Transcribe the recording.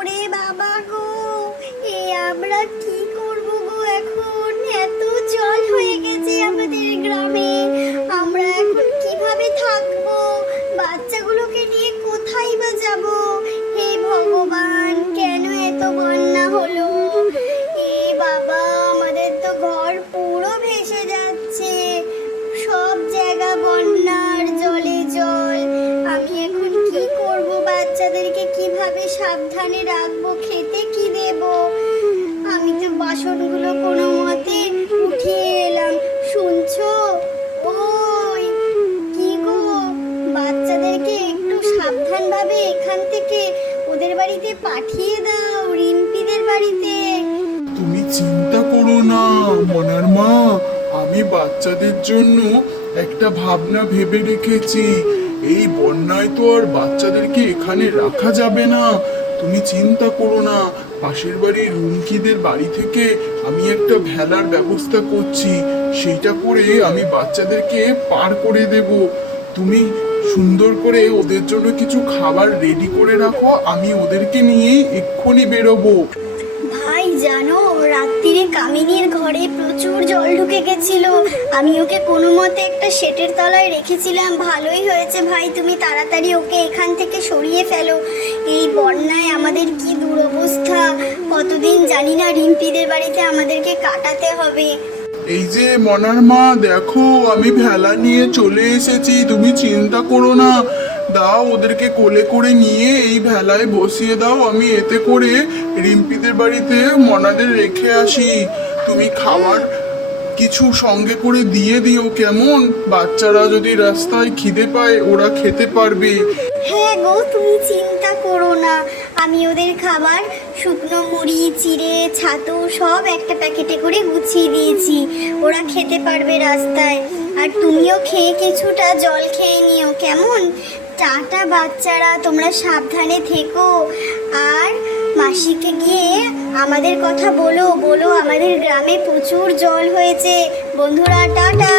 ওরে বাবা গো, আমরা কি করব গো এখন? এত জল হয়ে গেছে আমাদের গ্রামে, আমরা এখন কিভাবে থাকবো? বাচ্চাগুলোকে নিয়ে কোথায় বা যাব? হে ভগবান, কেন এত বন্যা হলো? এ বাবা, আমাদের তো ঘর পুরো ভেসে যাচ্ছে, সব জায়গা বন্যার জলে জল। আমি এখন কি করব? বাচ্চাদেরকে কিভাবে সাবধানে রাখবো? খেতে কি দেব? আমি তো বাসনগুলো কোনো মতে উঠিয়ে এলাম। শুনছো? ওই কি গো, বাচ্চাদেরকে একটু সাবধানভাবে এখান থেকে ওদের বাড়িতে পাঠিয়ে দাও, রিম্পিদের বাড়িতে। তুমি চিন্তা করো না মনার মা, আমি বাচ্চাদের জন্য একটা ভাবনা ভেবে রেখেছি। এই বন্যায় তো আর বাচ্চাদেরকে এখানে রাখা যাবে না। তুমি চিন্তা করো না, পাশের বাড়ির রুমকিদের বাড়ি থেকে আমি একটা ভেলার ব্যবস্থা করছি। সেইটা করে আমি বাচ্চাদেরকে পার করে দেব। তুমি সুন্দর করে ওদের জন্য কিছু খাবার রেডি করে রাখো, আমি ওদেরকে নিয়ে এক্ষুনি বেরোবো। ভাই জানো, রাত্রিরে কামিনীর ঘরে প্রচুর জল ঢুকে গেছিল। আমি ওকে কোনো মতে একটা শেটের তলায় রেখেছিলাম। ভালোই হয়েছে ভাই, তুমি তাড়াতাড়ি ওকে এখান থেকে সরিয়ে ফেলো। এই বন্যায় আমাদের কি দুরবস্থা, কতদিন জানি না রিম্পিদের বাড়িতে আমাদেরকে কাটাতে হবে। এই যে মনার মা, দেখো আমি ভেলা নিয়ে চলে এসেছি, তুমি চিন্তা করো না। দাও, ওদেরকে কোলে করে নিয়ে এই ভেলায় বসিয়ে দাও, আমি এতে করে রিম্পিদের বাড়িতে মনাদের রেখে আসি। তুমি খাবার কিছু সঙ্গে করে দিয়ে দিও, কেমন? বাচ্চারা যদি রাস্তায় খিদে পায় ওরা খেতে পারবে। হ্যাঁ গো, তুমি চিন্তা করো না, আমি ওদের খাবার শুকনো মুড়ি, চিড়ে, ছাতু সব একটা প্যাকেটে করে গুছিয়ে দিয়েছি, ওরা খেতে পারবে রাস্তায়। আর তুমিও খেয়ে কিছুটা জল খেয়ে নিও, কেমন? টাটা বাচ্চারা, তোমরা সাবধানে থেকো। আর মাসিকে গিয়ে আমাদের কথা বলো বলো, আমাদের গ্রামে প্রচুর জল হয়েছে। বন্ধুরা টাটা।